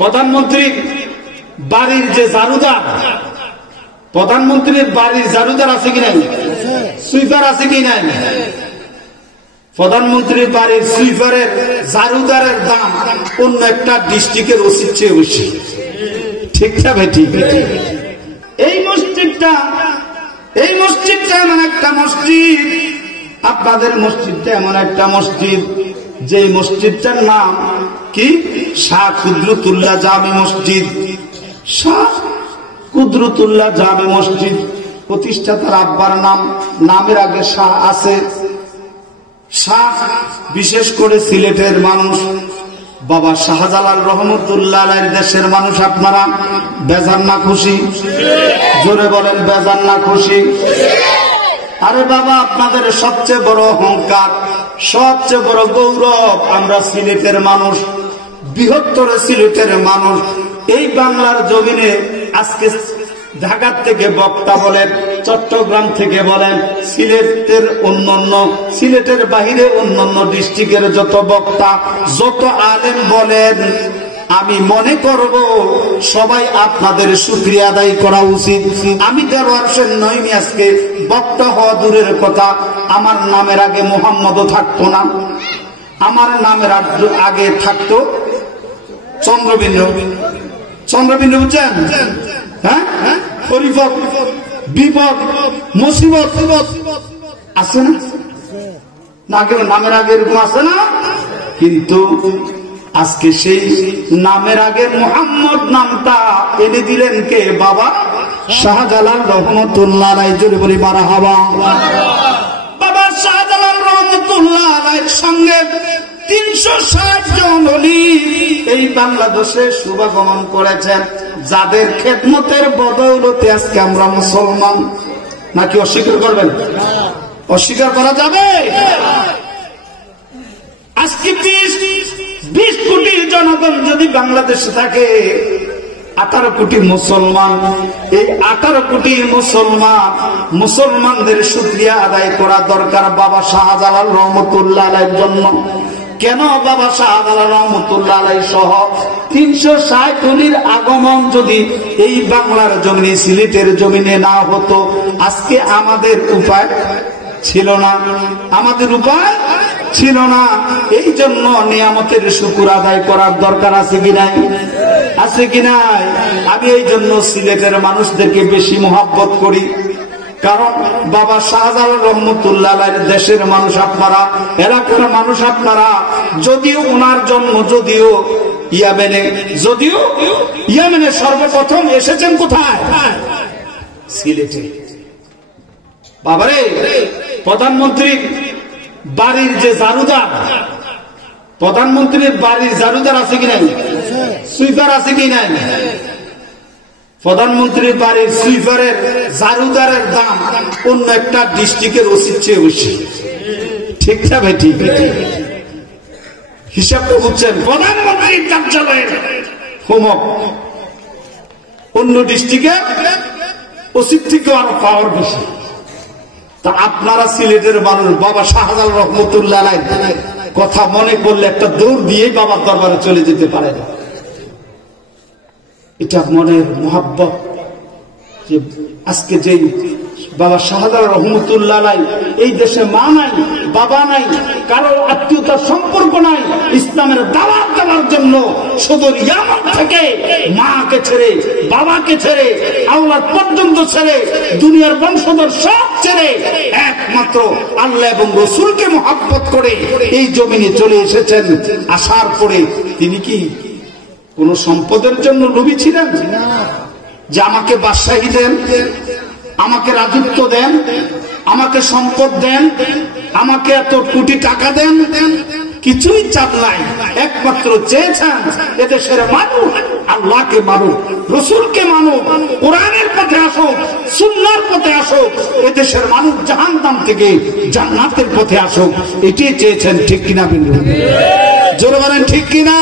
প্রধানমন্ত্রী বাড়ির যে জারুদার, প্রধানমন্ত্রীর বাড়ির জারুদার আছে কি নাই? সুইপার আছে কি নাই? প্রধানমন্ত্রীর বাড়ির সুইপারের জারুদারের দাম অন্য একটা ডিস্ট্রিক্টের ওসির চেয়ে বেশি। ঠিক না ভাই? ঠিক। এই মসজিদটা এমন একটা মসজিদ, আপনাদের মসজিদটা এমন একটা মসজিদ, যে মসজিদটার নাম কি? শাহ কুদরতুল্লাহ জামে মসজিদ। শাহ কুদরতুল্লাহ জামে মসজিদ প্রতিষ্ঠাতার আব্বার নামের আগে শাহ আছে। শাহ বিশেষ করে সিলেটের মানুষ, বাবা শাহজালাল রহমতুল্লাহ আলাইহির দেশের মানুষ। আপনারা বেজান না খুশি? জোরে বলেন, বেজান না খুশি? আরে বাবা, আপনাদের সবচেয়ে বড় অহংকার, সবচেয়ে বড় গৌরব, আমরা সিলেটের মানুষ, বৃহত্তর সিলেটের মানুষ। এই বাংলার জমিনে আজকে ঢাকা থেকে বক্তা বলেন, চট্টগ্রাম থেকে বলেন, সিলেটের অন্যান্য, সিলেটের বাহিরে অন্যান্য ডিস্ট্রিক্টের যত বক্তা, যত আলেম বলেন, আমি মনে করব সবাই আপনাদের শুকরিয়া আদায় করা উচিত। আমি দেওয়ার নইনি, আজকে বক্তা হওয়া দূরের কথা, আমার নামের আগে মোহাম্মদও থাকতো না, আমার নামের আগে থাকতো চন্দ্রবিন্দু। চন্দ্রবিন্দু বুঝছেন? হ্যাঁ, বিপদ বিপদ মুসিবত আছে না? নামের আগে এরকম আছে না? কিন্তু আজকে সেই নামের আগে মুহাম্মদ নামটা এনে দিলেন কে? বাবা শাহজালাল রহমতুল্লাহ আলাইহি। জোরে বলি মারহাবা। বাবা শাহজালাল রহমতুল্লাহ আলাইহির সঙ্গে 360 জন ওলি এই বাংলাদেশে শুভাগমন করেছেন, যাদের খেদমতের বদৌলতে আজকে আমরা মুসলমান। নাকি অস্বীকার করবেন? অস্বীকার করা যাবে? আজকে 20 কোটি জনগণ যদি বাংলাদেশে থাকে, 18 কোটি মুসলমান। এই 18 কোটি মুসলমানদের শুকরিয়া আদায় করা দরকার বাবা শাহজালাল রহমতুল্লাহ আলাইহির জন্য। কেন? বাবা শাহজালাল রহমতুল্লাহ আলাইহি সহ 360 ওলির আগমন যদি এই বাংলার জমিনে, সিলেটের জমিনে না হতো, আজকে আমাদের উপায় ছিল না, আমাদের উপায় ছিল না। এই জন্য নিয়ামতের শুকর আদায় করার দরকার আছে কি নাই? আছে কি নাই? আমি এই জন্য সিলেটের মানুষদেরকে বেশি মহব্বত করি, কারণ বাবা শাহজালাল রহমতুল্লাহ আলাইহির দেশের মানুষ আপনারা, এলাকার মানুষ আপনারা। যদিও ওনার জন্ম ইয়ামেনে সর্বপ্রথম এসেছেন কোথায়? সিলেটে। বাবারে, প্রধানমন্ত্রী বাড়ির যে জারুদার, প্রধানমন্ত্রীর বাড়ির জারুদার আছে কি নাই? সুইপার আছে কি নাই? প্রধানমন্ত্রীর বাড়ির সুইপারের জারুদারের দাম অন্য একটা ডিস্ট্রিক্টের ওসির চেয়ে বেশি। ঠিক না ভাই? ঠিক। হিসাব তো বুঝছেন? প্রধানমন্ত্রীর কার্যালয়ের হোমক অন্য ডিস্ট্রিক্টের ওসির থেকে আরো পাওয়ার বেশি। তা আপনারা সিলেটের মানুষ, বাবা শাহজালাল রহমতুল্লাহ আলাইহির কথা মনে করলে একটা দৌড় দিয়েই বাবার দরবারে চলে যেতে পারে না। এটা মনের মোহাব্বত, যে আজকে যে বাবা শাহজালাল রহমতুল্লাহ আলাইহি এই দেশে মা নাই, বাবা নাই, কারো আত্মীয়তার সম্পর্ক নাই, ইসলামের দাওয়াত দেওয়ার জন্য সদর ইয়ামান থেকে মাকে ছেড়ে, বাবাকে ছেড়ে, আওলাদ পর্যন্ত ছেড়ে, দুনিয়ার বংশধর সব ছেড়ে একমাত্র আল্লাহ এবং রসুলকে মহব্বত করে এই জমিনে চলে এসেছেন। আসার পরে তিনি কি কোন সম্পদের জন্য লোভী ছিলেন? যে আমাকে বাদশাহী দেন, আমাকে রাজত্ব দেন, আমাকে সম্পদ দেন, আমাকে এত কোটি টাকা দেন, কিছুই চাপ নাই। একমাত্র চেয়েছেন এদেশের মানুষ আল্লাহকে মানুক, রসুলকে মানুক, কোরআনের পথে আসুক, সুন্নাহর পথে আসুক, এদেশের মানুষ জাহান্নাম থেকে জান্নাতের পথে আসুক, এটাই চেয়েছেন। ঠিক কিনা বিন্দু? জোরে বলেন ঠিক কিনা?